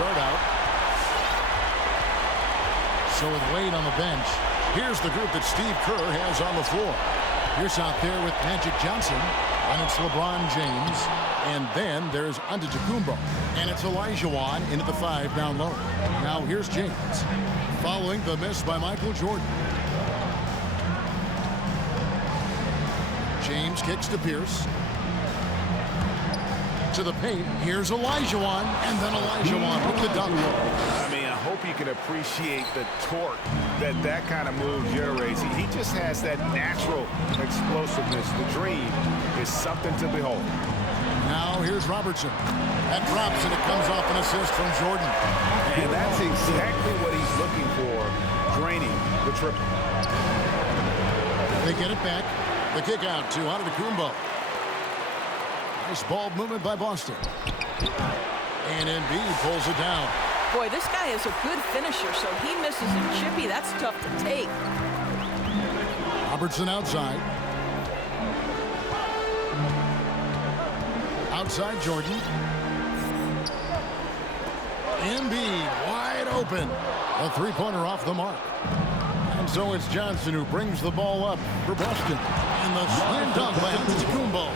start out. So with Wade on the bench, here's the group that Steve Kerr has on the floor. Pierce out there with Magic Johnson. And it's LeBron James. And then there's Antetokounmpo. And it's Olajuwon into the 5 down low. Now here's James. Following the miss by Michael Jordan. James kicks to Pierce. To the paint. Here's Olajuwon. And then Olajuwon with the dunk. I mean, I hope you can appreciate the torque that kind of move generates. He just has that natural explosiveness. The dream is something to behold. Now here's Robertson. That drops and it comes off an assist from Jordan. And that's exactly what he's looking for, draining the triple. They get it back. The kick out to Antetokounmpo. Nice ball movement by Boston. And Embiid pulls it down. Boy, this guy is a good finisher, so he misses a chippy. That's tough to take. Robertson outside. Outside Jordan. Embiid wide open. A three-pointer off the mark. And so it's Johnson who brings the ball up for Boston. And the slam dunk by Antetokounmpo.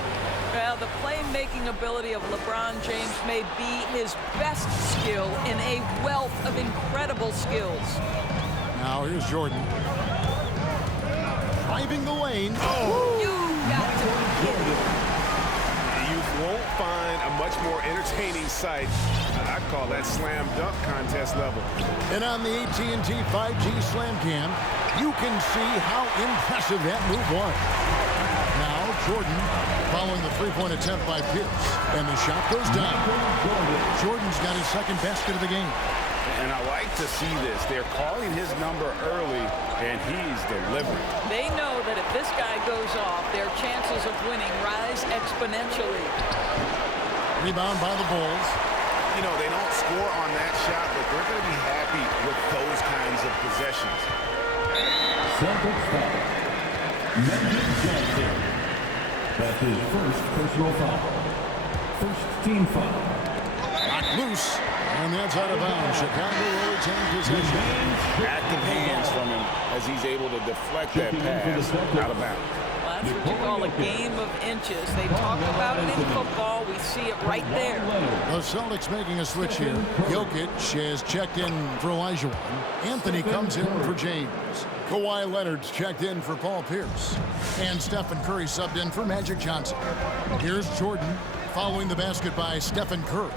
Well, the playmaking ability of LeBron James may be his best skill in a wealth of incredible skills. Now here's Jordan. Driving the lane. Oh! You got to be kidding. You won't find a much more entertaining sight. I call that slam dunk contest level. And on the AT&T 5G Slam Cam, you can see how impressive that move was. Now Jordan following the three-point attempt by Pierce. And the shot goes down. Jordan's got his second basket of the game. And I like to see this. They're calling his number early, and he's delivering. They know that if this guy goes off, their chances of winning rise exponentially. Rebound by the Bulls. You know, they don't score on that shot, but they're going to be happy with those kinds of possessions. Celtics foul. Magic Johnson. That's his first personal foul. First team foul. Knocked loose. On the outside of bounds, Chicago will retain possession. Active hands from him as he's able to deflect that pass out of bounds. Well, that's what you call a game of inches. They talk about it in football. We see it right there. The Celtics making a switch here. Jokic has checked in for Olajuwon. Anthony comes in for James. Kawhi Leonard's checked in for Paul Pierce. And Stephen Curry subbed in for Magic Johnson. Here's Jordan following the basket by Stephen Curry.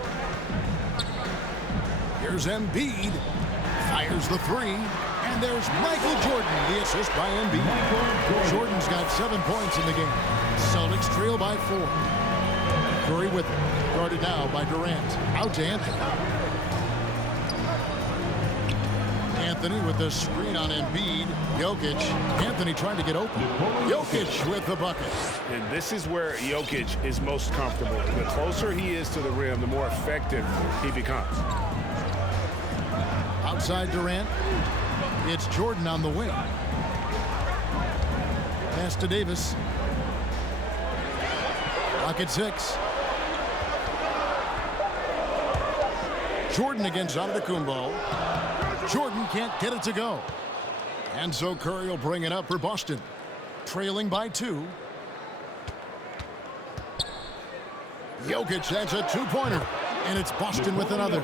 Here's Embiid, fires the three, and there's Michael Jordan, the assist by Embiid. Jordan's got 7 points in the game. Celtics trail by 4. Curry with it, guarded now by Durant. Out to Anthony. Anthony with the screen on Embiid. Jokic, Anthony trying to get open. Jokic with the bucket. And this is where Jokic is most comfortable. The closer he is to the rim, the more effective he becomes. Outside Durant, it's Jordan on the wing. Pass to Davis. Clock at 6. Jordan against Antetokounmpo. Jordan can't get it to go. And so Curry will bring it up for Boston. Trailing by 2. Jokic, that's a two-pointer. And it's Boston with another.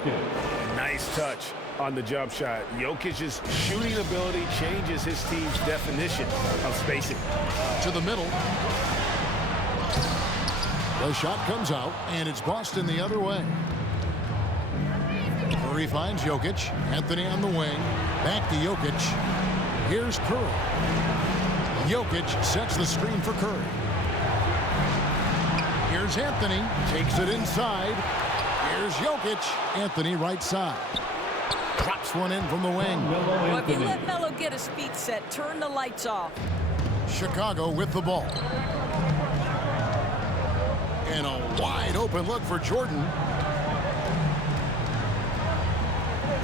Nice touch on the jump shot. Jokic's shooting ability changes his team's definition of spacing. To the middle. The shot comes out, and it's Boston the other way. Curry finds Jokic. Anthony on the wing. Back to Jokic. Here's Curry. Jokic sets the screen for Curry. Here's Anthony. Takes it inside. Here's Jokic. Anthony right side. Drops one in from the wing. Well, if you let Melo get his feet set, turn the lights off. Chicago with the ball. And a wide open look for Jordan.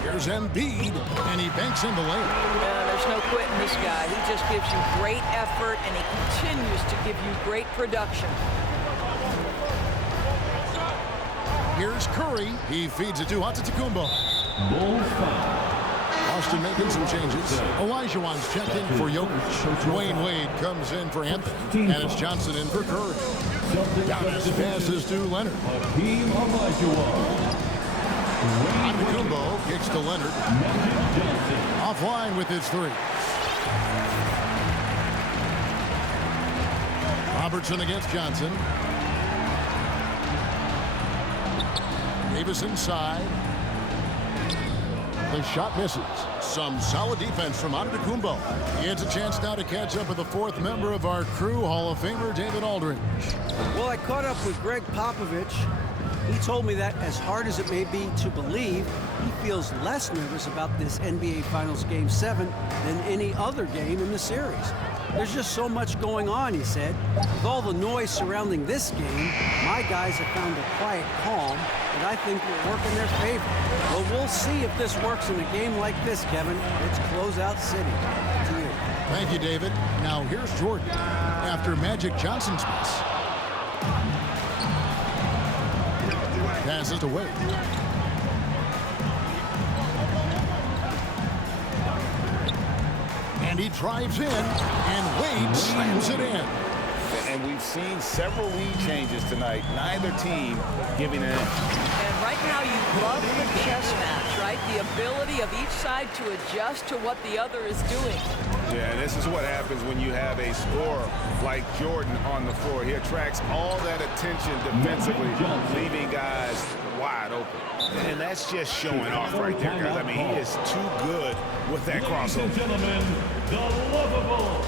Here's Embiid, and he banks in the lane. There's no quitting this guy. He just gives you great effort, and he continues to give you great production. Here's Curry. He feeds it to Antetokounmpo. Bulls foul. Boston making some changes. Elijah Wan's checked in for Jokic. Dwayne Wade comes in for Anthony. And it's Johnson in for Curry. Giannis passes to Leonard. Hakeem Olajuwon. Antetokounmpo kicks to Leonard. Offline with his three. Robertson against Johnson. Davis inside. The shot misses. Some solid defense from Antetokounmpo. He has a chance now to catch up with the fourth member of our crew, Hall of Famer David Aldridge. Well, I caught up with Greg Popovich. He told me that as hard as it may be to believe, he feels less nervous about this NBA Finals Game 7 than any other game in the series. There's just so much going on, he said. With all the noise surrounding this game, my guys have found a quiet calm that I think will work in their favor. Well, we'll see if this works in a game like this, Kevin. It's closeout city. To you. Thank you, David. Now here's Jordan after Magic Johnson's miss. Passes to Wade. And he drives in, and Wade slams it in. And we've seen several lead changes tonight. Neither team giving an inch. And right now you love the chess match, right? The ability of each side to adjust to what the other is doing. Yeah, and this is what happens when you have a scorer like Jordan on the floor. He attracts all that attention defensively, leaving guys wide open. And that's just showing off right there, guys. I mean, he is too good with that crossover. Ladies and gentlemen, the lovable.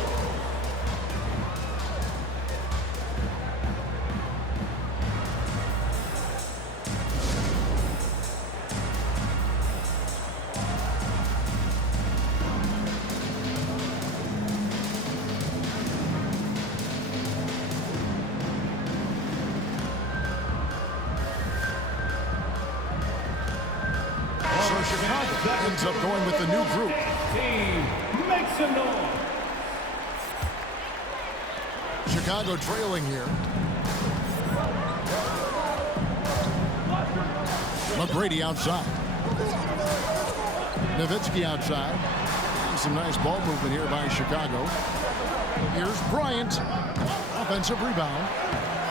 So Chicago ends up going with the new group. Team, make some noise. Chicago trailing here. McGrady outside. Nowitzki outside. Some nice ball movement here by Chicago. Here's Bryant. Offensive rebound.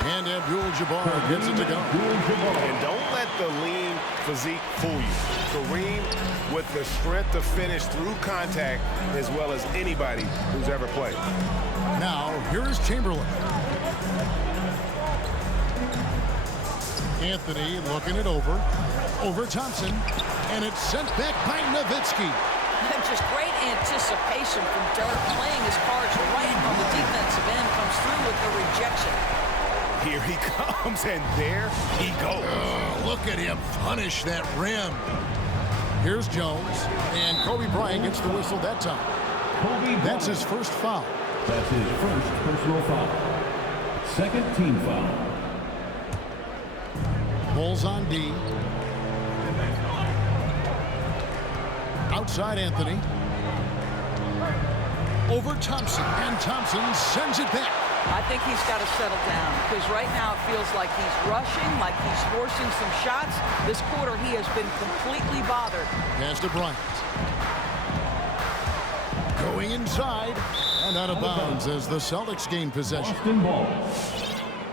And Abdul-Jabbar gets it to go. And don't let the lean physique fool you. Kareem with the strength to finish through contact as well as anybody who's ever played. Now, here is Chamberlain. Anthony looking it over. Over Thompson. And it's sent back by Nowitzki. Just great anticipation from Dirk, playing his cards right on the defensive end, comes through with the rejection. Here he comes, and there he goes. Look at him punish that rim. Here's Jones, and Kobe Bryant gets the whistle that time. That's his first foul. That's his first personal foul. Second team foul. Bulls on D. Outside Anthony. Over Thompson, and Thompson sends it back. I think he's got to settle down because right now it feels like he's rushing, like he's forcing some shots. This quarter he has been completely bothered. Pass to Bryant. Going inside and out of bounds as the Celtics gain possession. Boston ball.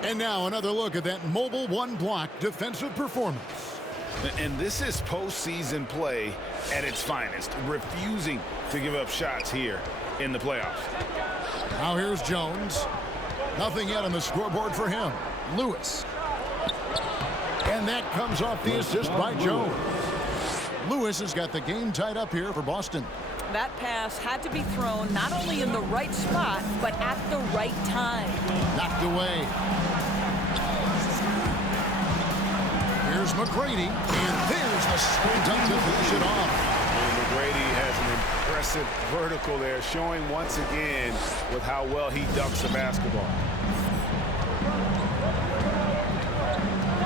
And now another look at that mobile one-block defensive performance. And this is postseason play at its finest, refusing to give up shots here in the playoffs. Now here's Jones. Nothing yet on the scoreboard for him. Lewis. And that comes off the assist by Jones. Lewis has got the game tied up here for Boston. That pass had to be thrown not only in the right spot, but at the right time. Knocked away. Here's McGrady, and there's the sprint up to finish it off. And McGrady has an impressive vertical there, showing once again with how well he dunks the basketball.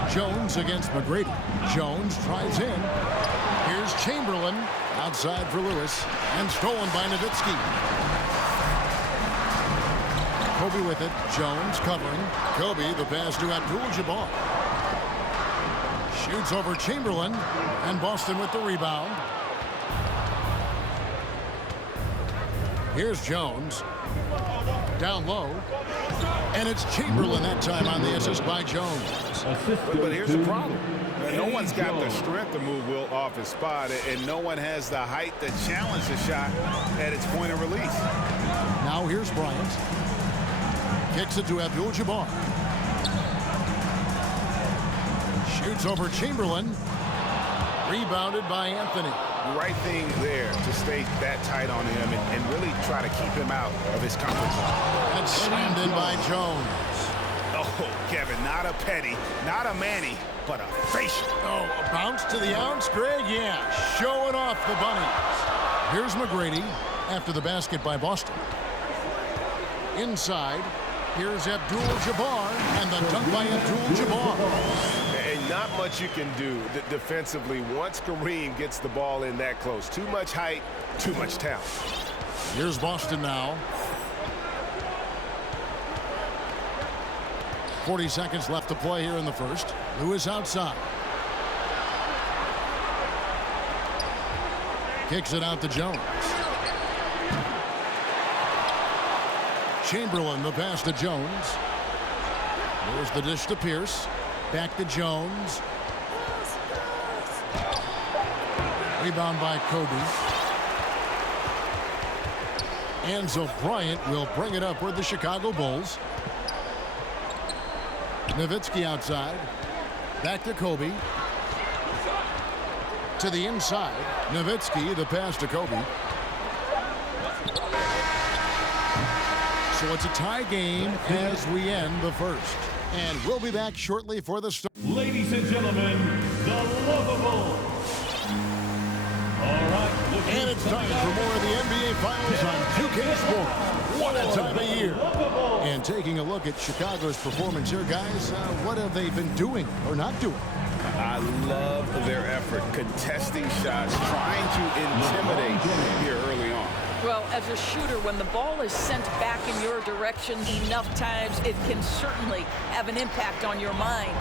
Jones against McGrady. Jones drives in. Here's Chamberlain, outside for Lewis, and stolen by Nowitzki. Kobe with it. Jones covering. Kobe, the pass to Abdul-Jabbar. Shoots over Chamberlain, and Boston with the rebound. Here's Jones. Down low. And it's Chamberlain that time on the assist by Jones. But here's the problem. No one's got the strength to move Will off his spot, and no one has the height to challenge the shot at its point of release. Now here's Bryant. Kicks it to Abdul-Jabbar. Shoots over Chamberlain. Rebounded by Anthony. Right thing there to stay that tight on him and really try to keep him out of his comfort zone. And it's slammed in by Jones. Oh, Kevin, not a petty, not a Manny, but a facial. Oh, a bounce to the ounce, Greg? Yeah, showing off the bunnies. Here's McGrady after the basket by Boston. Inside, here's Abdul-Jabbar, and the dunk by Abdul-Jabbar. And not much you can do defensively once Kareem gets the ball in that close. Too much height, too much talent. Here's Boston now. 40 seconds left to play here in the first. Lewis outside. Kicks it out to Jones. Chamberlain, the pass to Jones. There's the dish to Pierce. Back to Jones. Rebound by Kobe. Enzo Bryant will bring it up with the Chicago Bulls. Nowitzki outside. Back to Kobe. To the inside. Nowitzki, the pass to Kobe. So it's a tie game as we end the first. And we'll be back shortly for the start. Ladies and gentlemen, the Lovables. All right. And it's time for more of the NBA Finals on 2K Sports. What a time of year. And taking a look at Chicago's performance here, guys, what have they been doing or not doing? I love their effort, contesting shots, trying to intimidate here early on. Well, as a shooter, when the ball is sent back in your direction enough times, it can certainly have an impact on your mind.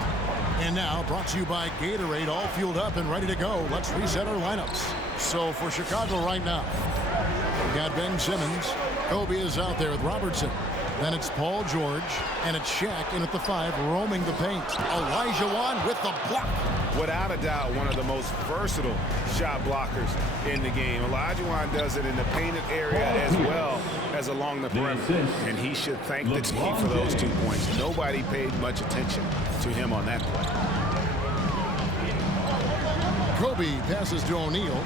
And now, brought to you by Gatorade, all fueled up and ready to go. Let's reset our lineups. So for Chicago right now, we got Ben Simmons. Kobe is out there with Robertson. Then it's Paul George, and it's Shaq in at the 5, roaming the paint. Olajuwon with the block. Without a doubt, one of the most versatile shot blockers in the game. Olajuwon does it in the painted area as well as along the perimeter. And he should thank the team for those 2 points. Nobody paid much attention to him on that play. Kobe passes to O'Neal.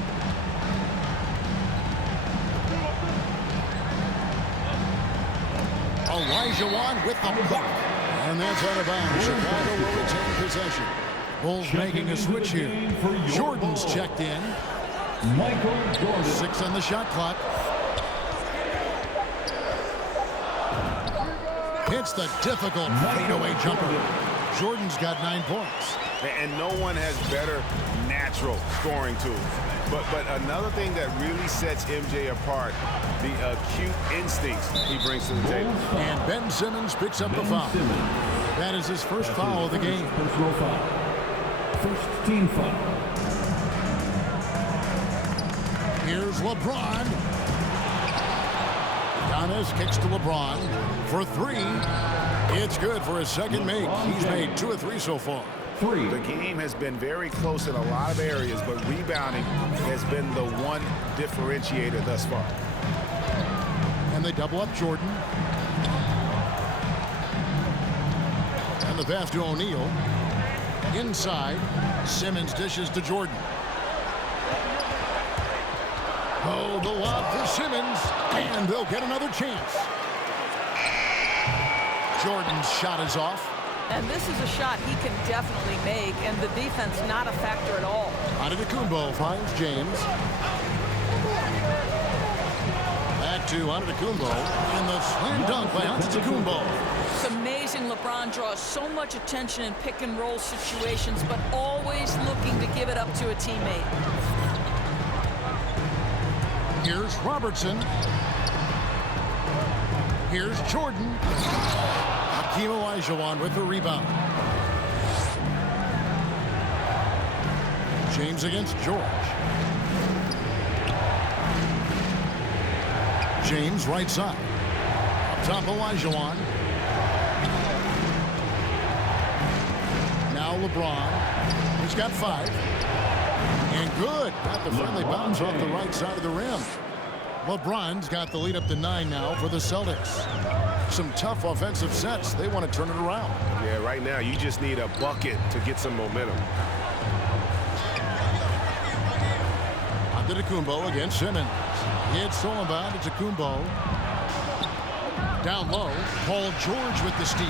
Olajuwon with the block. And that's out of bounds. Chicago will retain possession. Bulls making a switch here. Jordan's checked in. Michael Jordan. 6 on the shot clock. Hits the difficult fadeaway jumper. Jordan's got 9 points. And no one has better natural scoring tools. But another thing that really sets MJ apart, the acute instincts he brings to the table. And Ben Simmons picks up the foul. That is his first foul of the game. Personal foul. First team foul. Here's LeBron. Giannis kicks to LeBron for 3. It's good for his second make. He's made 2 of 3 so far. The game has been very close in a lot of areas, but rebounding has been the one differentiator thus far. And they double up Jordan. And the pass to O'Neal. Inside, Simmons dishes to Jordan. Oh, the lob for Simmons, and they'll get another chance. Jordan's shot is off. And this is a shot he can definitely make, and the defense not a factor at all. Antetokounmpo finds James. Back to Antetokounmpo, and the slam dunk by Antetokounmpo. It's amazing LeBron draws so much attention in pick-and-roll situations, but always looking to give it up to a teammate. Here's Robertson. Here's Jordan. Hakeem Olajuwon with the rebound. James against George. James right side. Up top, Olajuwon. Now LeBron. He's got 5. And good. Got the friendly bounce off the right side of the rim. LeBron's got the lead up to 9 now for the Celtics. Some tough offensive sets. They want to turn it around. Yeah, right now you just need a bucket to get some momentum. Antetokounmpo against Simmons. It's stolen by Antetokounmpo. Down low, Paul George with the steal.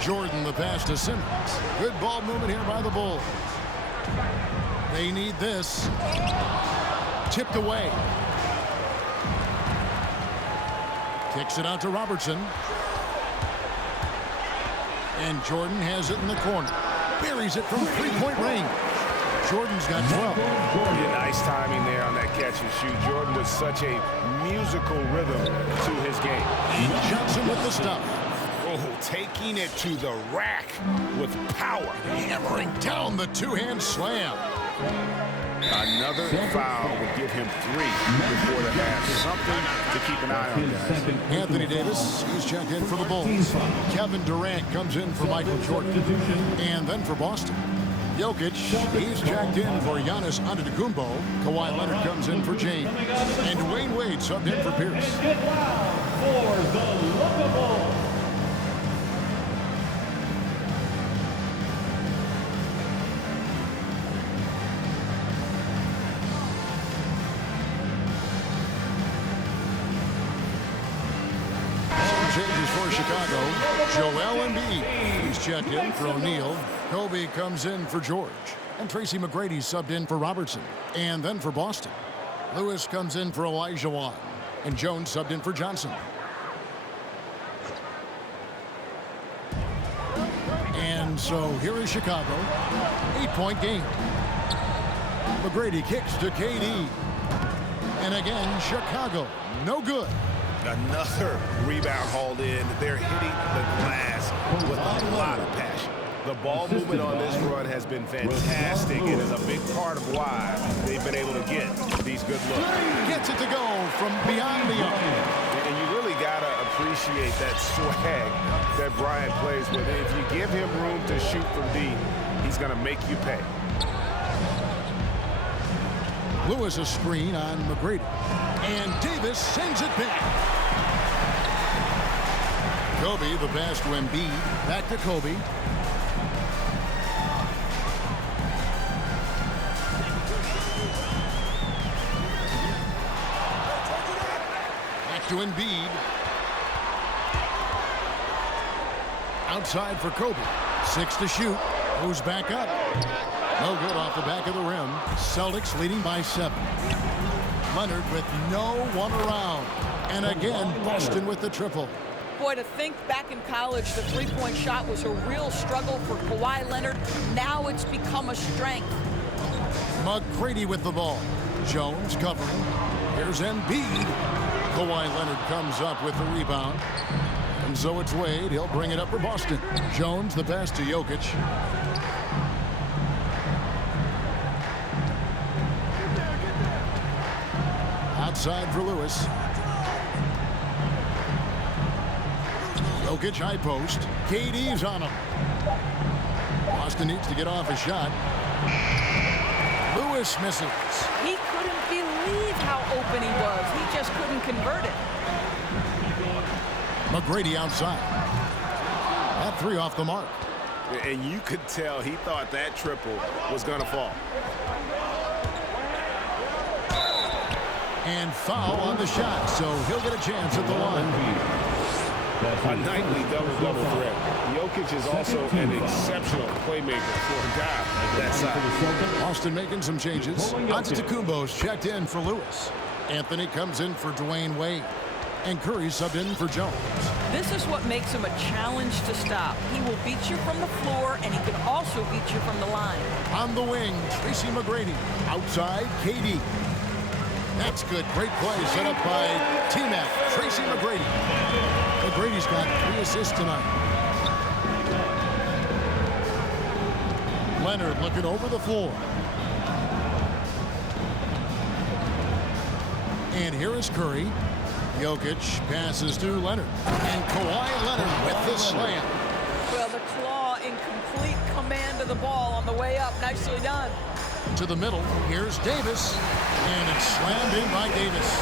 Jordan the pass to Simmons. Good ball movement here by the Bulls. They need this. Tipped away. Kicks it out to Robertson. And Jordan has it in the corner. Buries it from three-point range. Jordan's got 12. Yeah, nice timing there on that catch and shoot. Jordan with such a musical rhythm to his game. And Johnson with the stuff. Oh, taking it to the rack with power. Hammering down the two-hand slam. Another foul would give him 3 before the half. Something to keep an eye on, guys. Anthony Davis, he's checked in for the Bulls. Kevin Durant comes in for Michael Jordan. And then for Boston, Jokic, he's checked in for Giannis Antetokounmpo. Kawhi Leonard comes in for James. And Dwayne Wade subbed in for Pierce. For the Luka Bulls. Changes for Chicago. Joel Embiid. He's checked in for O'Neal. Kobe comes in for George. And Tracy McGrady subbed in for Robertson. And then for Boston, Lewis comes in for Olajuwon. And Jones subbed in for Johnson. And so here is Chicago. 8-point game. McGrady kicks to KD. And again, Chicago. No good. Another rebound hauled in. They're hitting the glass with a lot of passion. The ball movement on this run has been fantastic and is a big part of why they've been able to get these good looks. Gets it to go from beyond the arc. And you really got to appreciate that swag that Bryant plays with. If you give him room to shoot from deep, he's going to make you pay. Lewis a screen on McGrady. And Davis sends it back. Kobe, the pass to Embiid. Back to Kobe. Back to Embiid. Outside for Kobe. 6 to shoot. Goes back up. No good off the back of the rim. Celtics leading by 7. Leonard with no one around. And again, Boston with the triple. Boy, to think back in college, the three-point shot was a real struggle for Kawhi Leonard. Now it's become a strength. McGrady with the ball. Jones covering. Here's Embiid. Kawhi Leonard comes up with the rebound. And so it's Wade. He'll bring it up for Boston. Jones, the pass to Jokic. Outside for Lewis. Jokic high post. KD's on him. Boston needs to get off a shot. Lewis misses. He couldn't believe how open he was. He just couldn't convert it. McGrady outside. That 3 off the mark. And you could tell he thought that triple was going to fall. And foul on the shot, so he'll get a chance at the line. A nightly double-double threat. Jokic is also an exceptional playmaker for a guy that size. Boston making some changes. Antetokounmpo's checked in for Lewis. Anthony comes in for Dwayne Wade. And Curry subbed in for Jones. This is what makes him a challenge to stop. He will beat you from the floor, and he can also beat you from the line. On the wing, Tracy McGrady. Outside, KD. That's good. Great play set up by T-Mac, Tracy McGrady. McGrady's got 3 assists tonight. Leonard looking over the floor. And here is Curry. Jokic passes to Leonard. And Kawhi Leonard with the slam. Well, the claw in complete command of the ball on the way up. Nicely done. To the middle. Here's Davis. And it's slammed in by Davis.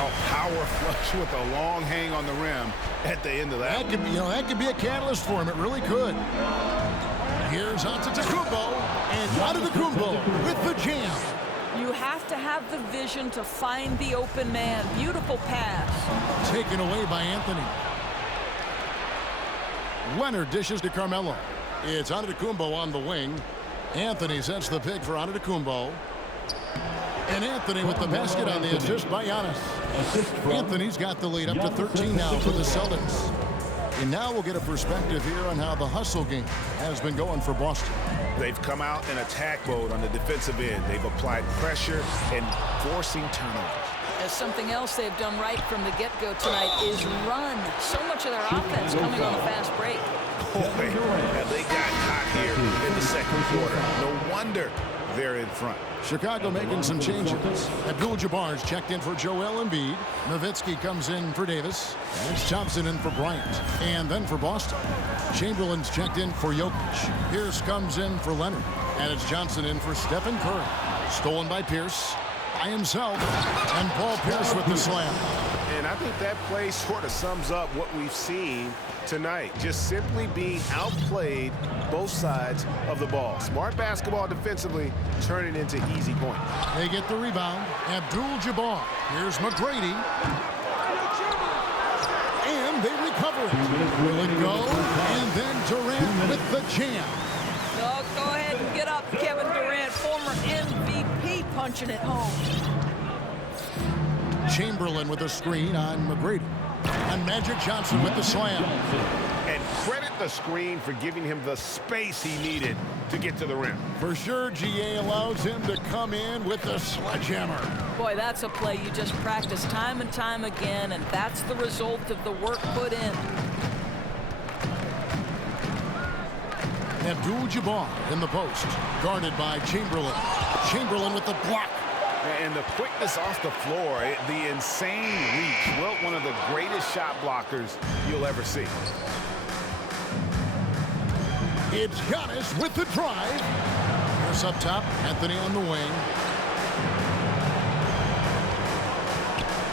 A power flush with a long hang on the rim at the end of that. That could be a catalyst for him. It really could. Here's Antetokounmpo. And Antetokounmpo with the jam. You have to have the vision to find the open man. Beautiful pass. Taken away by Anthony. Leonard dishes to Carmelo. It's Antetokounmpo on the wing. Anthony sets the pick for Antetokounmpo. And Anthony with the basket on the assist by Giannis. Anthony's got the lead up to 13 now for the Celtics. And now we'll get a perspective here on how the hustle game has been going for Boston. They've come out in attack mode on the defensive end. They've applied pressure and forcing turnovers. As something else they've done right from the get-go tonight is run. So much of their offense coming on a fast break. Boy, and they got hot here in the second quarter. No wonder they're in front. Chicago making some changes. Abdul-Jabbar's checked in for Joel Embiid. Nowitzki comes in for Davis. And it's Thompson in for Bryant. And then for Boston, Chamberlain's checked in for Jokic. Pierce comes in for Leonard. And it's Johnson in for Stephen Curry. Stolen by Pierce by himself. And Paul Pierce with the slam. And I think that play sort of sums up what we've seen tonight. Just simply being outplayed both sides of the ball. Smart basketball defensively, turning into easy points. They get the rebound. Abdul-Jabbar. Here's McGrady. And they recover it. Will it go? And then Durant with the jam. Oh, go ahead and get up, Kevin Durant, former MVP, punching it home. Chamberlain with a screen on McGrady. And Magic Johnson with the slam. And credit the screen for giving him the space he needed to get to the rim. For sure, GA allows him to come in with the sledgehammer. Boy, that's a play you just practice time and time again, and that's the result of the work put in. Abdul-Jabbar in the post, guarded by Chamberlain. Chamberlain with the block. And the quickness off the floor, the insane reach. Well, one of the greatest shot blockers you'll ever see. It's Giannis with the drive. Here's up top, Anthony on the wing.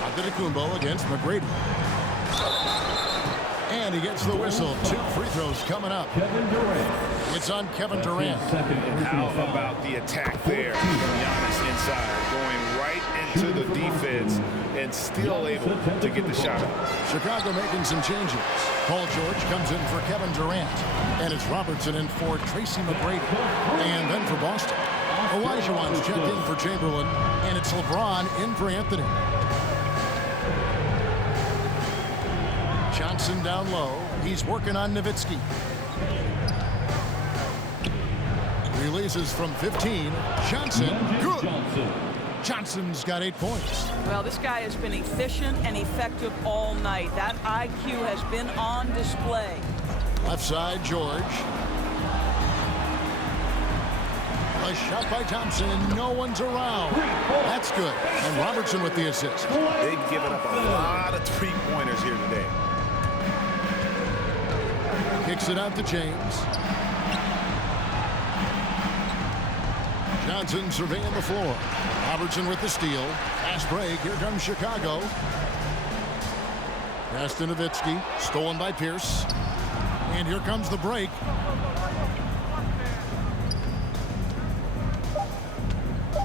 Antetokounmpo against McGrady. And he gets the whistle. 2 free throws coming up. Kevin Durant. It's on Kevin Durant. How about the attack there from Giannis inside, going right into the defense and still able to get the shot up. Chicago making some changes. Paul George comes in for Kevin Durant. And it's Robertson in for Tracy McGrady. And then for Boston, Olajuwon's checked in for Chamberlain. And it's LeBron in for Anthony. Johnson down low. He's working on Nowitzki. Releases from 15. Johnson, good. Johnson's got 8 points. Well, this guy has been efficient and effective all night. That IQ has been on display. Left side, George. A shot by Thompson, and no one's around. That's good. And Robertson with the assist. They've given up a lot of three-pointers here today. Kicks it out to James. Johnson surveying the floor. Robertson with the steal. Fast break. Here comes Chicago. Pass to Nowitzki. Stolen by Pierce. And here comes the break.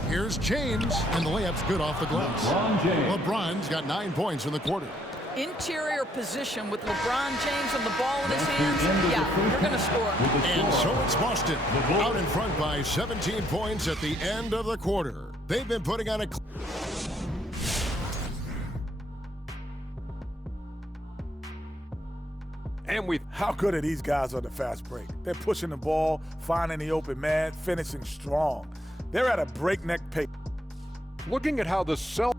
Here's James. And the layup's good off the glass. LeBron's got 9 points in the quarter. Interior position with LeBron James and the ball in his hands. Yeah, you're going to score. And so it's Boston out in front by 17 points at the end of the quarter. They've been putting on a... And how good are these guys on the fast break? They're pushing the ball, finding the open man, finishing strong. They're at a breakneck pace. Looking at how the Celtics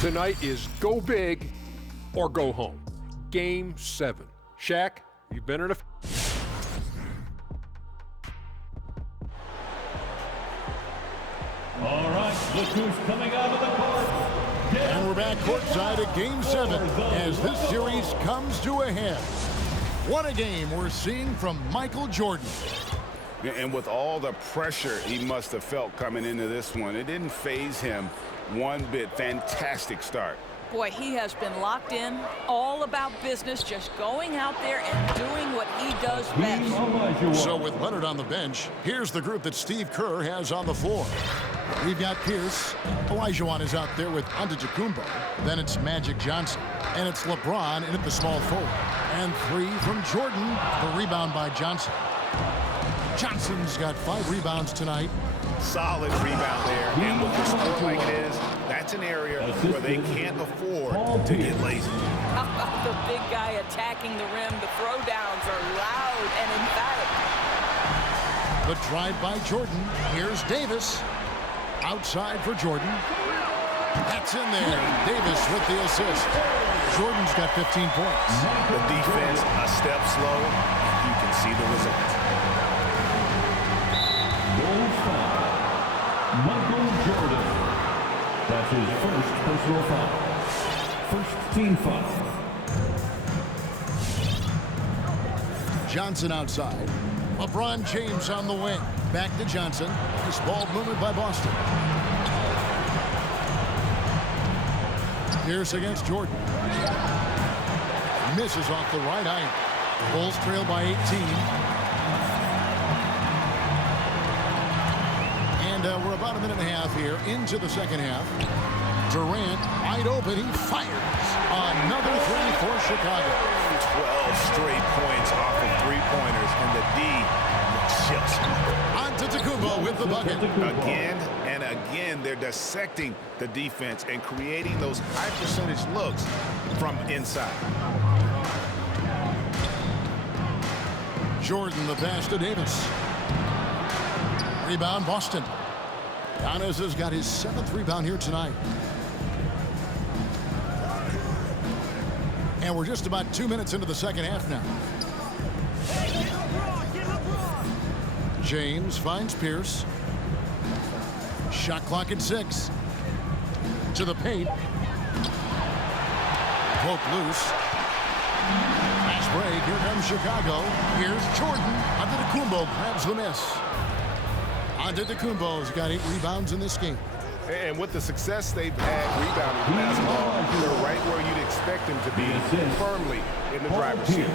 tonight is go big or go home. Game 7. Shaq, you've been in a... All right, look who's coming out of the court. And we're back courtside at Game 7 as this series comes to a head. What a game we're seeing from Michael Jordan. And with all the pressure he must have felt coming into this one, it didn't faze him one bit. Fantastic start. Boy, he has been locked in, all about business, just going out there and doing what he does best. So with Leonard on the bench, here's the group that Steve Kerr has on the floor. We've got Pierce. Olajuwon is out there with Antetokounmpo. Then it's Magic Johnson. And it's LeBron in at the small forward. And 3 from Jordan. The rebound by Johnson. Johnson's got 5 rebounds tonight. Solid rebound there. And with the score like it is, that's an area where they can't afford to get lazy. How about the big guy attacking the rim? The throwdowns are loud and emphatic. The drive by Jordan. Here's Davis. Outside for Jordan. That's in there. Davis with the assist. Jordan's got 15 points. The defense a step slow. You can see the results. Michael Jordan. That's his first personal foul. First team foul. Johnson outside. LeBron James on the wing. Back to Johnson. Nice ball movement by Boston. Pierce against Jordan. Misses off the right iron. Bulls trail by 18. And we're about a minute and a half here into the second half. Durant wide open. He fires. Another 3 for Chicago. 12 straight points off of three-pointers, and the D looks just Antetokounmpo with the bucket. again and again. They're dissecting the defense and creating those high-percentage looks from inside. Jordan the pass to Davis. Rebound Boston. Giannis has got his 7th rebound here tonight. And we're just about 2 minutes into the second half now. James finds Pierce. Shot clock at 6. To the paint. Poke loose. Fast break. Here comes Chicago. Here's Jordan. Antetokounmpo grabs the miss. Antetokounmpo's got 8 rebounds in this game. And with the success they've had rebounding basketball, they're right where you'd expect them to be, firmly in the driver's seat.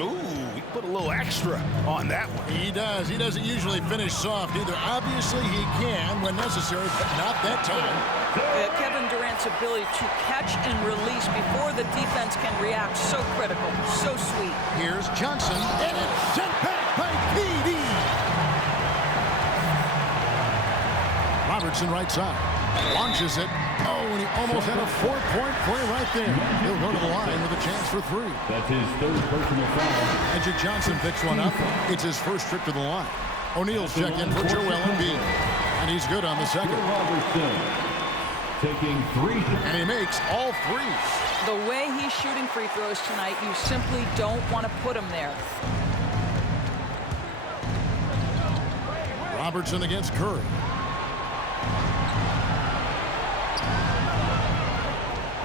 Ooh, he put a little extra on that one. He does. He doesn't usually finish soft either. Obviously, he can when necessary, but not that time. Kevin Durant's ability to catch and release before the defense can react, so critical, so sweet. Here's Johnson, and it's sent back by PD. Robertson right side. Launches it. Oh, and he almost had a 4-point play right there. He'll go to the line with a chance for 3. That's his 3rd personal foul. Magic Johnson picks one up. It's his first trip to the line. O'Neal's checked in for Joel Embiid. And he's good on the second. Robertson taking 3. And he makes all 3. The way he's shooting free throws tonight, you simply don't want to put him there. Robertson against Curry.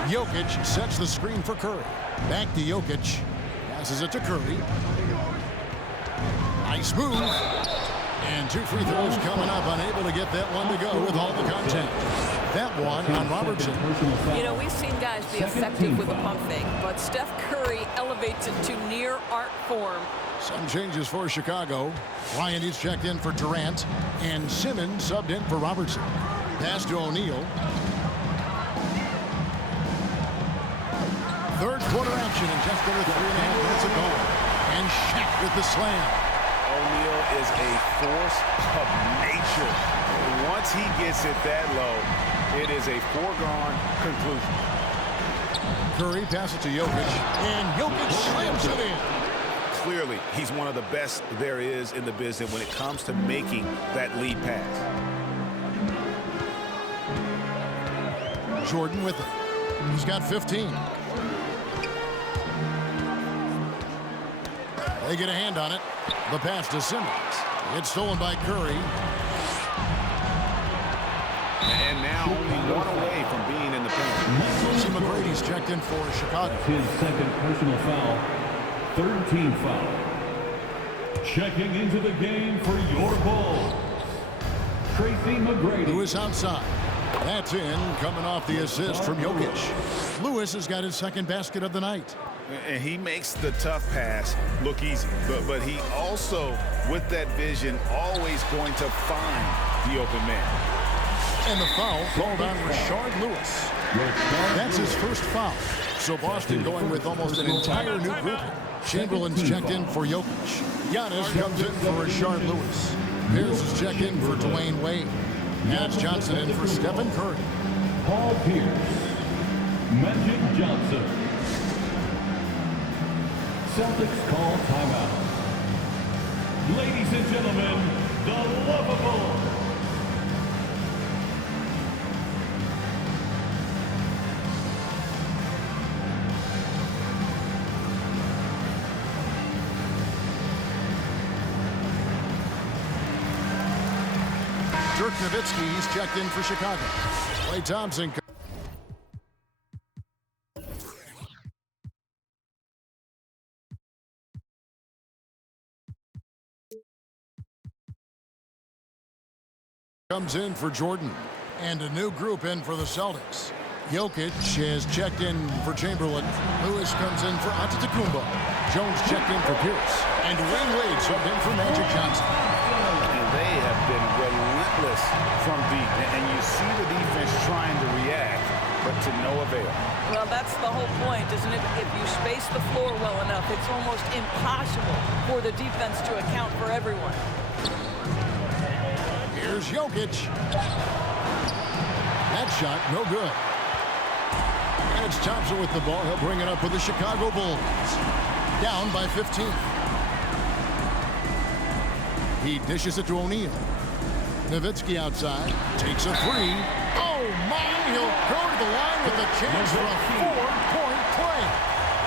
Jokic sets the screen for Curry. Back to Jokic. Passes it to Curry. Nice move. And 2 free throws coming up. Unable to get that one to go with all the contact. That one on Robertson. You know, we've seen guys be effective with a pump fake, but Steph Curry elevates it to near art form. Some changes for Chicago. Ryan is checked in for Durant. And Simmons subbed in for Robertson. Pass to O'Neal. Third quarter action in just over 3.5 minutes ago. And Shaq with the slam. O'Neal is a force of nature. And once he gets it that low, it is a foregone conclusion. Curry passes to Jokic. And Jokic slams it in. Clearly, he's one of the best there is in the business when it comes to making that lead pass. Jordan with it. He's got 15. They get a hand on it. The pass to Simmons. It's stolen by Curry. And now only one away from being in the penalty. See, McGrady's checked in for Chicago. His second personal foul. Third team foul. Checking into the game for your Bulls, Tracy McGrady. Lewis outside. That's in, coming off the assist from Jokic. Lewis has got his second basket of the night. And he makes the tough pass look easy. But he also, with that vision, always going to find the open man. And the foul called on Rashard Lewis. That's his first foul. So Boston going with almost an entire new group. Chamberlain's checked in for Jokic. Giannis comes in for Rashard Lewis. Pierce is checked in for Dwayne Wade. That's Johnson in for Stephen Curry. Paul Pierce. Magic Johnson. Celtics call timeout. Ladies and gentlemen, the lovable Dirk Nowitzki, he's checked in for Chicago. Klay Thompson. Comes in for Jordan. And a new group in for the Celtics. Jokic is checked in for Chamberlain. Lewis comes in for Antetokounmpo. Jones checked in for Pierce. And Dwayne Wade subbed in for Magic Johnson. They have been relentless from deep, and you see the defense trying to react, but to no avail. Well, that's the whole point, isn't it? If you space the floor well enough, it's almost impossible for the defense to account for everyone. Here's Jokic. That shot, no good. And it's Thompson with the ball. He'll bring it up for the Chicago Bulls. Down by 15. He dishes it to O'Neal. Nowitzki outside. Takes a three. Oh, my! He'll go to the line with a chance for a 4-point play.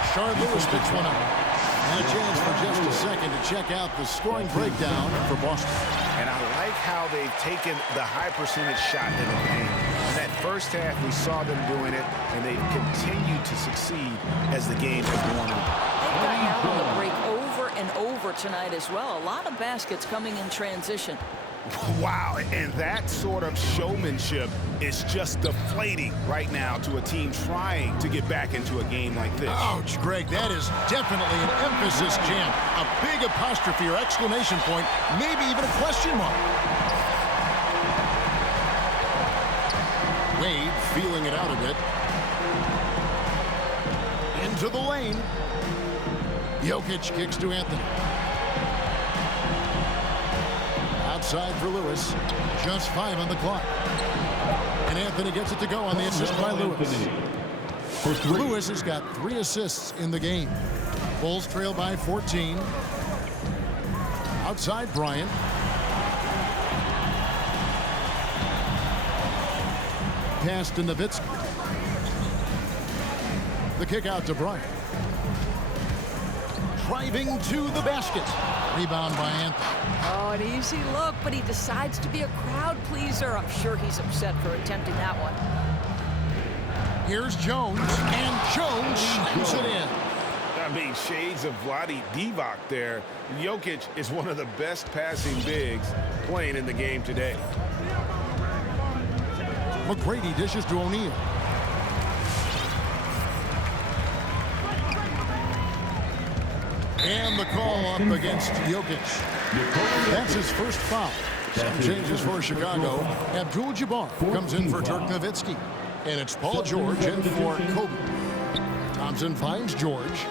Rashard Lewis picks one up. And a chance for just a second to check out the scoring breakdown for Boston. And I like how they've taken the high percentage shot in the paint. In that first half, we saw them doing it, and they've continued to succeed as the game has worn on. They've gotten out on the break over and over tonight as well. A lot of baskets coming in transition. Wow, and that sort of showmanship is just deflating right now to a team trying to get back into a game like this. Ouch, Greg, that is definitely an emphasis jam. A big apostrophe or exclamation point, maybe even a question mark. Wade feeling it out a bit. Into the lane. Jokic kicks to Anthony. Outside for Lewis. Just 5 on the clock. And Anthony gets it to go on the assist by Lewis. Lewis has got 3 assists in the game. Bulls trail by 14. Outside Bryant. Pass to Nowitzki. The kick out to Bryant. Driving to the basket. Rebound by Anthony. Oh, an easy look, but he decides to be a crowd pleaser. I'm sure he's upset for attempting that one. Here's Jones, and Jones slams it in. I mean, shades of Vlade Divac there. Jokic is one of the best passing bigs playing in the game today. McGrady dishes to O'Neal. And the call up against Jokic. That's his first foul. Some changes for Chicago. Abdul-Jabbar comes in for Dirk Nowitzki. And it's Paul George in for Kobe. Thompson finds George.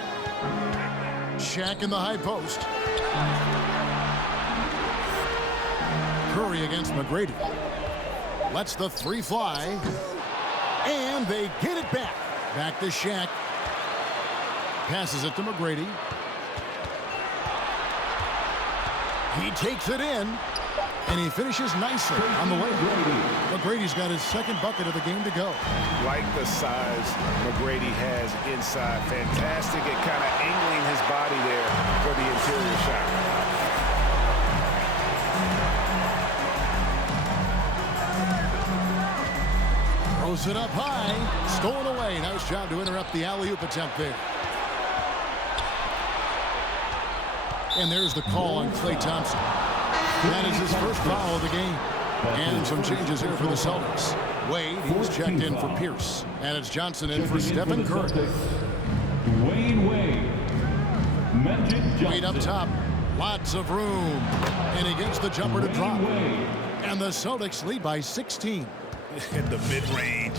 Shaq in the high post. Curry against McGrady. Lets the 3 fly. And they get it back. Back to Shaq. Passes it to McGrady. He takes it in, and he finishes nicely on the way. McGrady's got his second bucket of the game to go. Like the size McGrady has inside. Fantastic at kind of angling his body there for the interior shot. Throws it up high. Stolen away. Nice job to interrupt the alley-oop attempt there. And there's the call on Klay Thompson. That is his first foul of the game. And some changes here for the Celtics. Wade, he's checked in for Pierce. And it's Johnson in for Stephen Curry. Dwayne Wade. Magic Johnson. Wade up top. Lots of room. And he gets the jumper to drop. And the Celtics lead by 16. In the mid-range,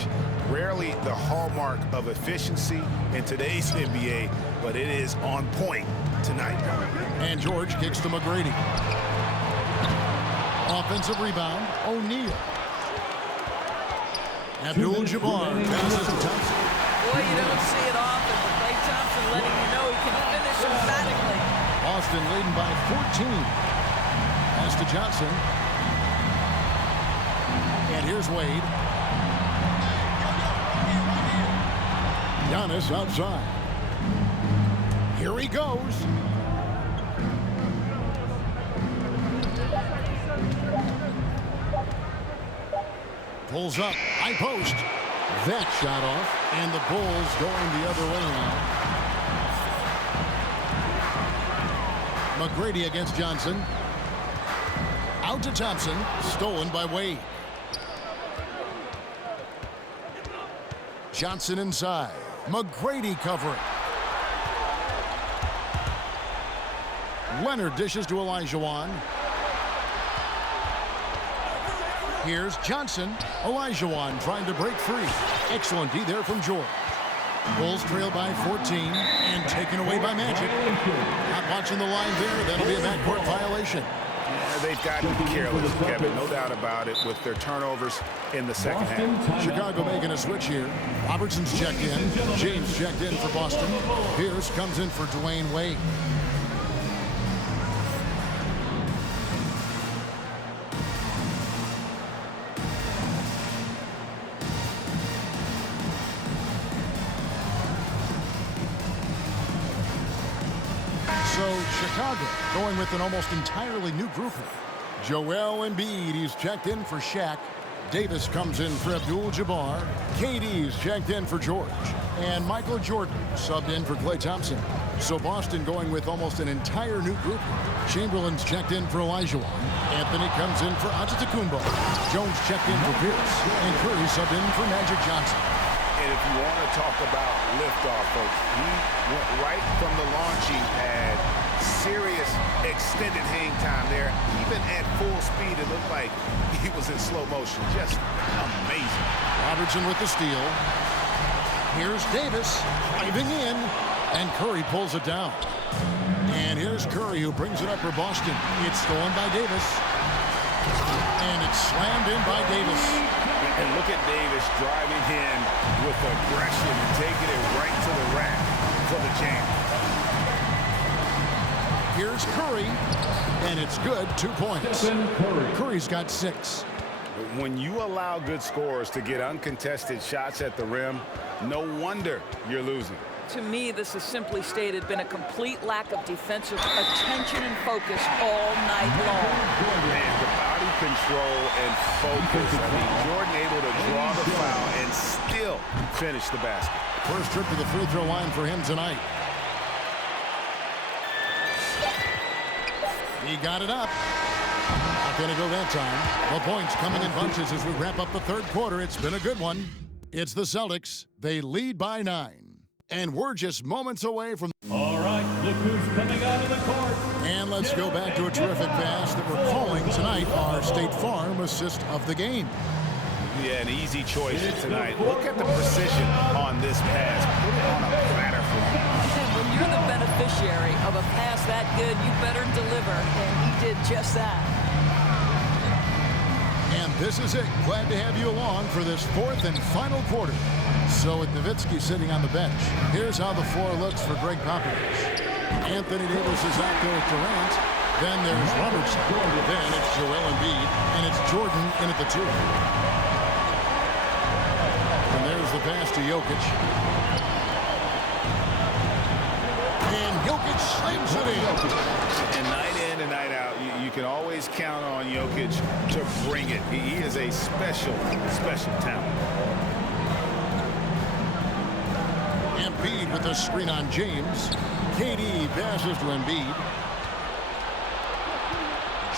rarely the hallmark of efficiency in today's NBA, but it is on point tonight. And George kicks to McGrady. Offensive rebound, O'Neal. Abdul-Jabbar passes to Thompson. Boy, you don't see it often, but Klay Thompson letting you know he can finish emphatically. Boston leading by 14. Pass to Johnson. And here's Wade. Giannis outside. Here he goes. Pulls up, high post. That shot off, and the Bulls going the other way now. McGrady against Johnson. Out to Thompson, stolen by Wade. Johnson inside. McGrady covering. Leonard dishes to Olajuwon. Here's Johnson. Olajuwon trying to break free. Excellent D there from George. Bulls trail by 14 and taken away by Magic. Not watching the line there. That'll be a backcourt violation. Yeah, they've got to be careless, Kevin. No doubt about it with their turnovers in the second half. Chicago making a switch here. Robertson's checked in. James checked in for Boston. Pierce comes in for Dwayne Wade. So Chicago going with an almost entirely new group here. Joel Embiid, he's checked in for Shaq. Davis comes in for Abdul-Jabbar. KD's checked in for George. And Michael Jordan subbed in for Klay Thompson. So Boston going with almost an entire new group here. Chamberlain's checked in for Olajuwon. Anthony comes in for Antetokounmpo. Jones checked in for Pierce. And Curry subbed in for Magic Johnson. And if you want to talk about liftoff, folks, he went right from the launching pad. Serious extended hang time there. Even at full speed, it looked like he was in slow motion. Just amazing. Robertson with the steal. Here's Davis diving in, and Curry pulls it down. And here's Curry who brings it up for Boston. It's stolen by Davis. And it's slammed in by Davis. And look at Davis driving in with aggression and taking it right to the rack for the jam. Here's Curry, and it's good. 2 points. Curry's got 6. When you allow good scorers to get uncontested shots at the rim, no wonder you're losing. To me, this has simply stated been a complete lack of defensive attention and focus all night long. Man, the body control and focus. I mean, Jordan able to draw the foul and still finish the basket. First trip to the free throw line for him tonight. He got it up. Not going to go that time. The points coming in bunches as we wrap up the third quarter. It's been a good one. It's the Celtics. They lead by 9. And we're just moments away from... All right, look who's coming out of the court. And let's go back to a terrific pass that we're calling tonight our State Farm assist of the game. Yeah, an easy choice tonight. Look at the precision on this pass. Put it on a platter for me. When you're the beneficiary of a pass that good, you better deliver, and he did just that. And this is it. Glad to have you along for this fourth and final quarter. So with Nowitzki sitting on the bench, here's how the floor looks for Greg Popovich. Anthony Davis is out there with Durant. Then there's Robertson. Then it's Joel Embiid, and it's Jordan in at the 2. And there's the pass to Jokic. And Jokic slams it in. And night in and night out, you can always count on Jokic to bring it. He is a special, special talent. Embiid with a screen on James. KD passes to Embiid.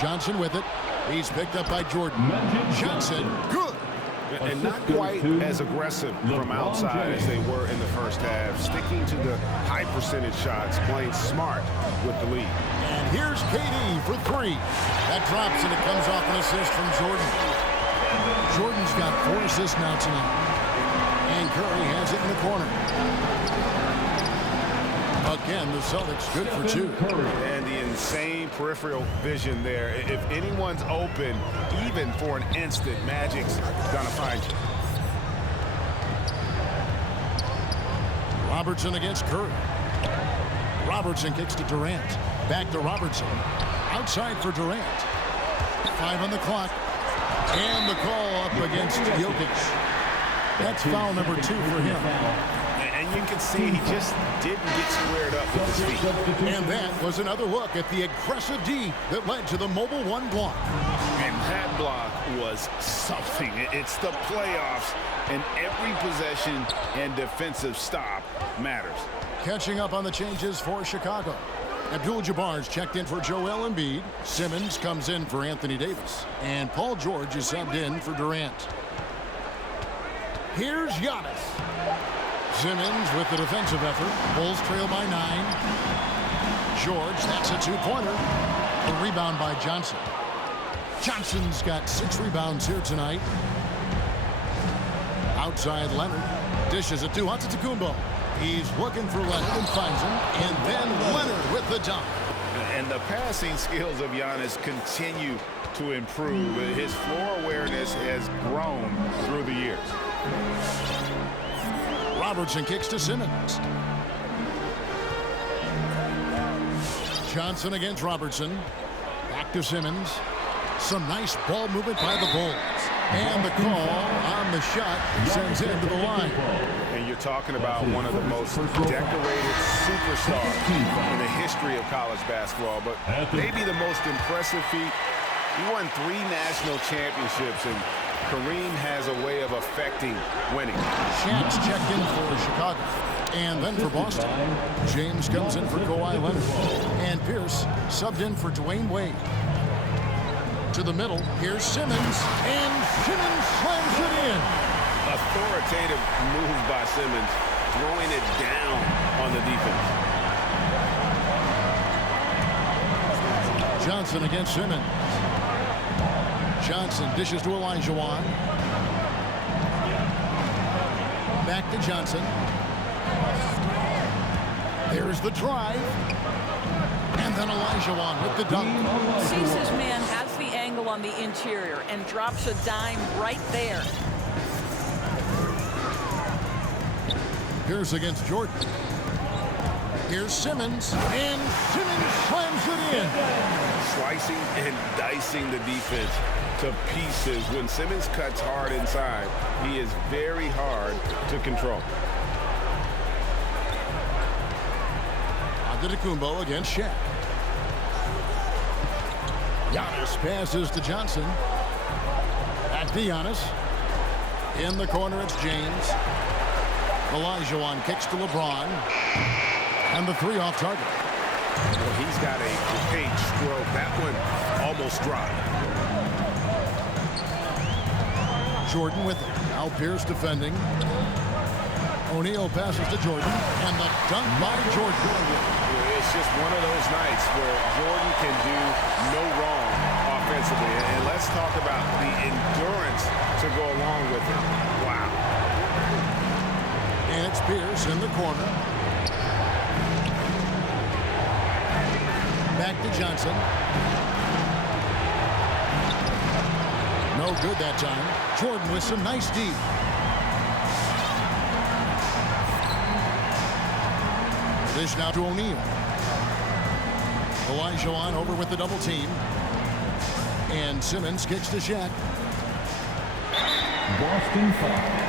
Johnson with it. He's picked up by Jordan. Johnson, good. And not quite as aggressive from outside as they were in the first half. Sticking to the high percentage shots, playing smart with the lead. And here's KD for three. That drops, and it comes off an assist from Jordan. Jordan's got 4 assists now tonight. And Curry has it in the corner. Again, the Celtics good for 2. And the insane peripheral vision there. If anyone's open, even for an instant, Magic's gonna find you. Robertson against Curry. Robertson kicks to Durant. Back to Robertson. Outside for Durant. 5 on the clock. And the call up against Jokic. That's foul number 2 for him. And you can see he just didn't get squared up with his feet. And that was another look at the aggressive D that led to the mobile 1 block. And that block was something. It's the playoffs, and every possession and defensive stop matters. Catching up on the changes for Chicago. Abdul-Jabbar's checked in for Joel Embiid. Simmons comes in for Anthony Davis. And Paul George is subbed in for Durant. Here's Giannis. Simmons with the defensive effort. Bulls trail by 9. George, that's a 2-pointer. A rebound by Johnson. Johnson's got 6 rebounds here tonight. Outside Leonard. Dishes it to Antetokounmpo. He's looking for Leonard and finds him. And then Leonard with the dunk. And the passing skills of Giannis continue to improve. His floor awareness has grown through the years. Robertson kicks to Simmons. Johnson against Robertson. Back to Simmons. Some nice ball movement by the Bulls. And the call on the shot sends it to the line. And you're talking about one of the most decorated superstars in the history of college basketball, but maybe the most impressive feat. He won 3 national championships, and Kareem has a way of affecting winning. Shaq's checked in for Chicago. And then for Boston, James comes in for Kawhi Leonard. And Pierce subbed in for Dwayne Wade. To the middle, here's Simmons. And Simmons slams it in. Authoritative move by Simmons, throwing it down on the defense. Johnson against Simmons. Johnson dishes to Olajuwon. Back to Johnson. There's the drive. And then Olajuwon with the dunk. Sees his man, has the angle on the interior, and drops a dime right there. Pierce against Jordan. Here's Simmons. And Simmons slams it in. Slicing and dicing the defense to pieces. When Simmons cuts hard inside, he is very hard to control. Antetokounmpo against Shaq. Giannis passes to Johnson. Back to Giannis. In the corner, it's James. Olajuwon kicks to LeBron. And the 3 off target. Well, he's got a great stroke. That one almost dropped. Jordan with it. Now Pierce defending. O'Neal passes to Jordan. And the dunk by Jordan. It's just one of those nights where Jordan can do no wrong offensively. And let's talk about the endurance to go along with it. Wow. And it's Pierce in the corner. Back to Johnson. No good that time. Jordan with some nice D. Dish now to O'Neal. Olajuwon over with the double team. And Simmons kicks to Shaq. Boston foul.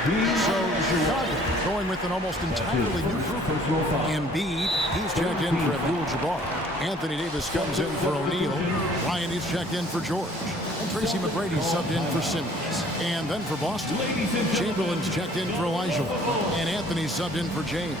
So Chicago going with an almost entirely new group. Embiid, he's checked in for Abdul-Jabbar. Anthony Davis comes in for O'Neal. Ryan is checked in for George. And Tracy McGrady subbed in for Simmons. And then for Boston, Chamberlain's checked in for Elijah. And Anthony subbed in for James.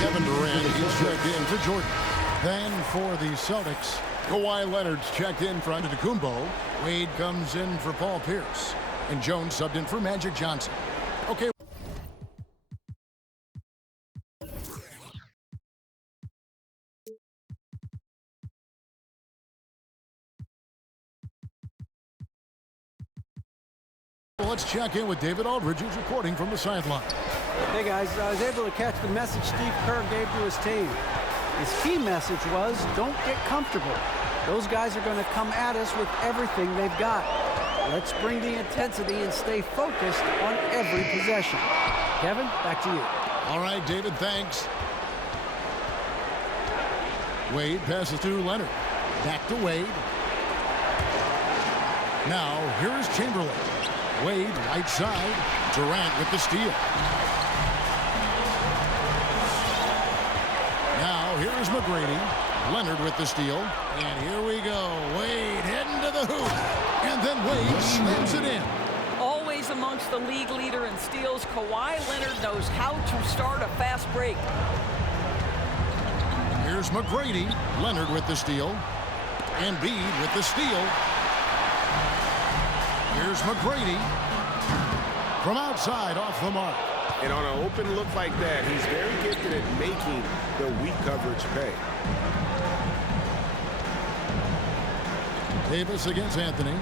Kevin Durant, he's checked in for Jordan. Then for the Celtics, Kawhi Leonard's checked in for Antetokounmpo. Wade comes in for Paul Pierce. And Jones subbed in for Magic Johnson. Okay. Let's check in with David Aldridge, who's reporting from the sideline. Hey guys, I was able to catch the message Steve Kerr gave to his team. His key message was, don't get comfortable. Those guys are going to come at us with everything they've got. Let's bring the intensity and stay focused on every possession. Kevin, back to you. All right, David, thanks. Wade passes to Leonard. Back to Wade. Now, here's Chamberlain. Wade, right side. Durant with the steal. Now, here's McGrady. Leonard with the steal. And here we go. Wade heading to the hoop. And then Wade slams it in. Always amongst the league leader in steals, Kawhi Leonard knows how to start a fast break. Here's McGrady. Leonard with the steal. Embiid with the steal. Here's McGrady. From outside, off the mark. And on an open look like that, he's very gifted at making the weak coverage pay. Davis against Anthony.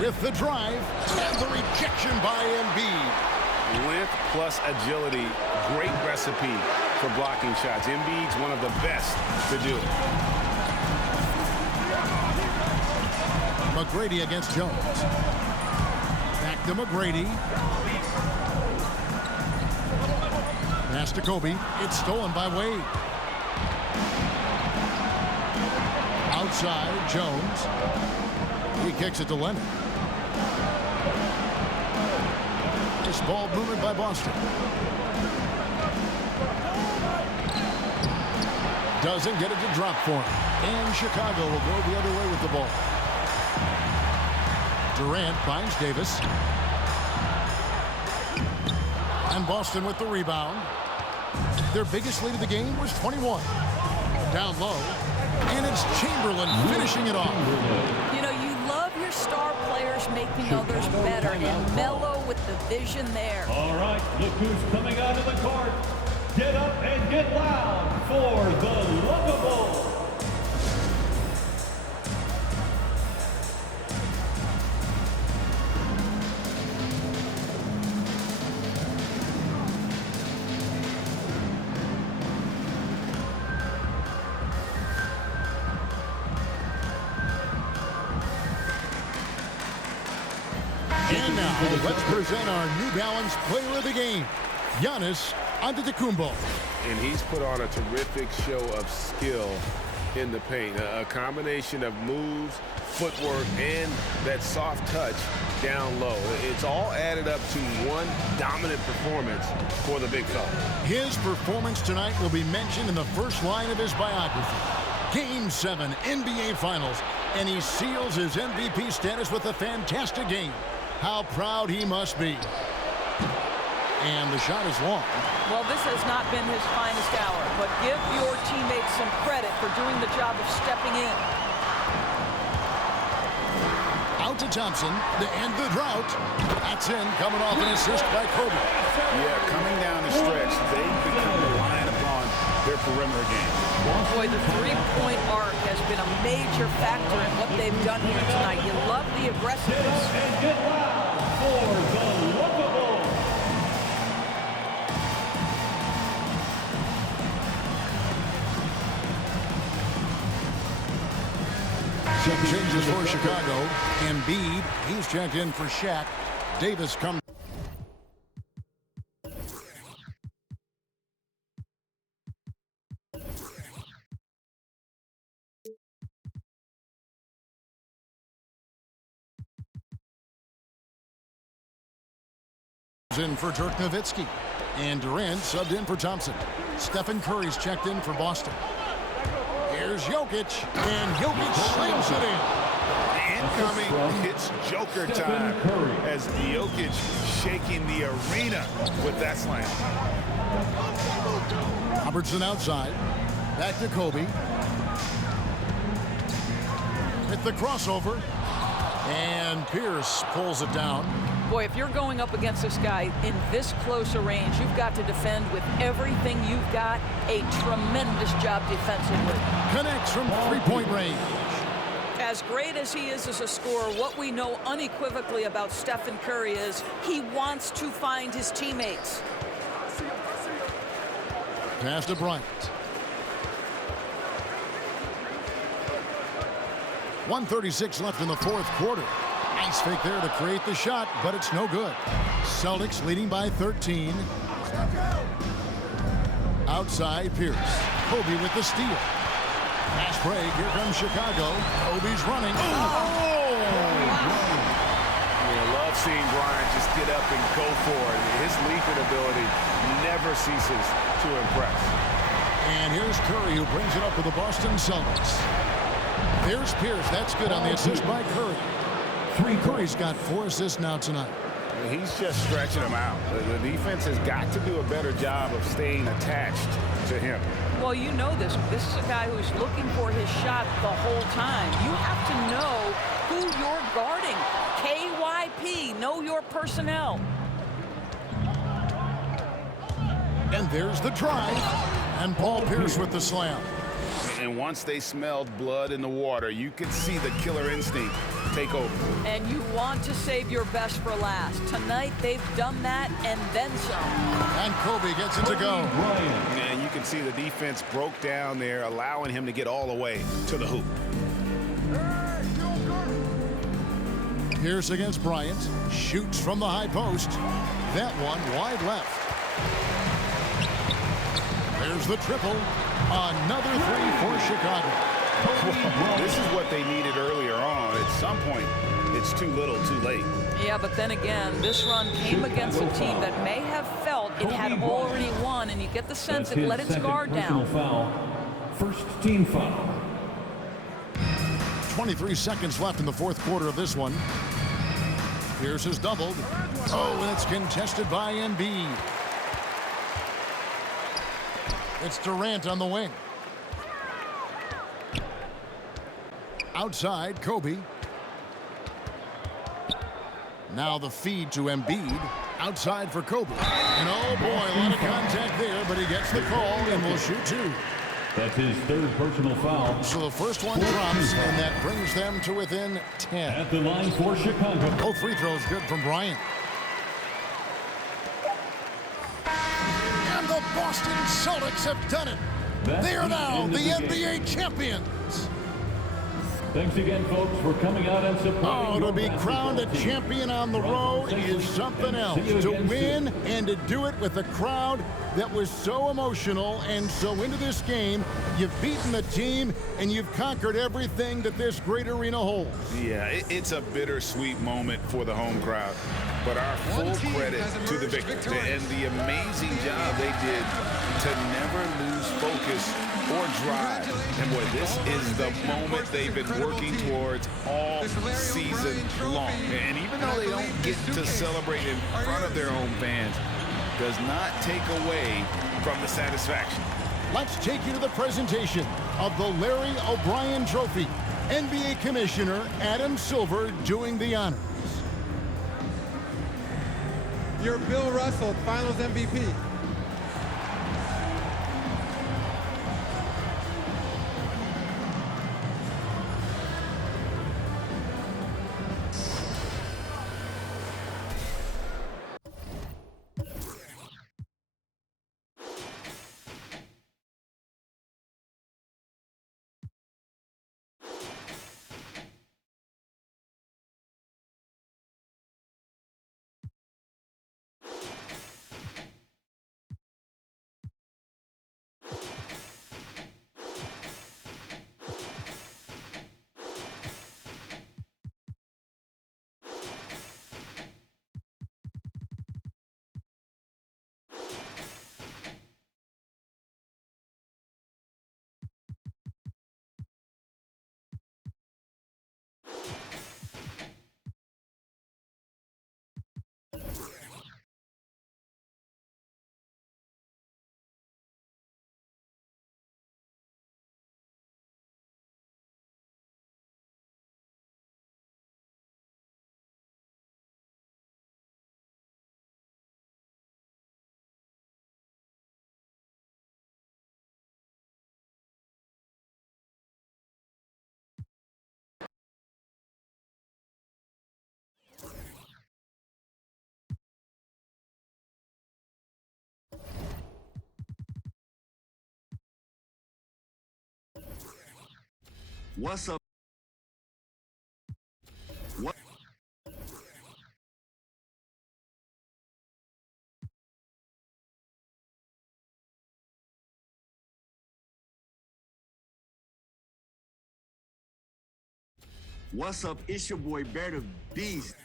With the drive, and the rejection by Embiid. Length plus agility, great recipe for blocking shots. Embiid's one of the best to do it. McGrady against Jones. Back to McGrady. Pass to Kobe. It's stolen by Wade. Outside, Jones. He kicks it to Leonard. This ball movement by Boston. Doesn't get it to drop for him. And Chicago will go the other way with the ball. Durant finds Davis. And Boston with the rebound. Their biggest lead of the game was 21. Down low. And it's Chamberlain finishing it off. You know, you love your star players making others better, and Melo with the vision there. All right, look who's coming out of the court. Get up and get loud for the Lovable. And now, let's present our New Balance player of the game, Giannis Antetokounmpo. And he's put on a terrific show of skill in the paint. A combination of moves, footwork, and that soft touch down low. It's all added up to one dominant performance for the big fella. His performance tonight will be mentioned in the first line of his biography. Game 7 NBA Finals, and he seals his MVP status with a fantastic game. How proud he must be. And the shot is long. Well, this has not been his finest hour, but give your teammates some credit for doing the job of stepping in. Out to Thompson to end the drought. That's in, coming off an assist by Kobe. Yeah, coming down the stretch, they've become reliant upon their perimeter game. Boy, the three-point arc has been a major factor in what they've done here tonight. You love the aggressiveness. And get loud for the Lovable. changes for Chicago. Embiid, he's checked in for Shaq. Davis comes in for Dirk Nowitzki. And Durant subbed in for Thompson. Stephen Curry's checked in for Boston. Here's Jokic, and Jokic slams it in. Incoming, it's Joker time as Jokic shaking the arena with that slam. Robertson outside. Back to Kobe. Hit the crossover. And Pierce pulls it down. Boy, if you're going up against this guy in this close a range, you've got to defend with everything you've got. A tremendous job defensively. Connects from three-point range. As great as he is as a scorer, what we know unequivocally about Stephen Curry is he wants to find his teammates. Pass to Bryant. 1:36 left in the fourth quarter. Nice fake there to create the shot, but it's no good. Celtics leading by 13. Outside, Pierce. Kobe with the steal. Fast break. Here comes Chicago. Kobe's running. Oh! I love seeing Bryant just get up and go for it. His leaping ability never ceases to impress. And here's Curry, who brings it up for the Boston Celtics. There's Pierce. That's good on the assist by Curry. Curry's got 4 assists now tonight. He's just stretching them out. The defense has got to do a better job of staying attached to him. Well, you know this. This is a guy who's looking for his shot the whole time. You have to know who you're guarding. KYP, know your personnel. And there's the drive. And Paul Pierce with the slam. And once they smelled blood in the water, you could see the killer instinct take over. And you want to save your best for last. Tonight, they've done that and then some. And Kobe gets it to go. And you can see the defense broke down there, allowing him to get all the way to the hoop. Pierce against Bryant. Shoots from the high post. That one wide left. There's the triple. Another 3 for Chicago. This is what they needed earlier on. At some point, it's too little, too late. Yeah, but then again, this run came against a team that may have felt it had already won, and you get the sense it let its guard down. Foul. First team foul. 23 seconds left in the fourth quarter of this one. Pierce has doubled. Oh, and it's contested by Embiid. It's Durant on the wing. Outside, Kobe. Now the feed to Embiid. Outside for Kobe. And oh boy, a lot of contact there, but he gets the call and will shoot 2. That's his third personal foul. So the first one drops, and that brings them to within 10. At the line for Chicago. Both free throws good from Bryant. And the Boston Celtics have done it. They are now the NBA champions. Thanks again, folks, for coming out and supporting. Oh, to be crowned a team. champion on the road is something else. To win and to do it with a crowd that was so emotional and so into this game. You've beaten the team and you've conquered everything that this great arena holds. Yeah, it's a bittersweet moment for the home crowd. But our full credit to the victors and the amazing job they did to never lose focus or drive. And boy, this is the moment they've been working towards all season long. And even though they don't get to celebrate in front of their home fans, does not take away from the satisfaction. Let's take you to the presentation of the Larry O'Brien Trophy. NBA Commissioner Adam Silver doing the honors. Your Bill Russell, Finals MVP. What's up? What? What's up? It's your boy Bear the Beast.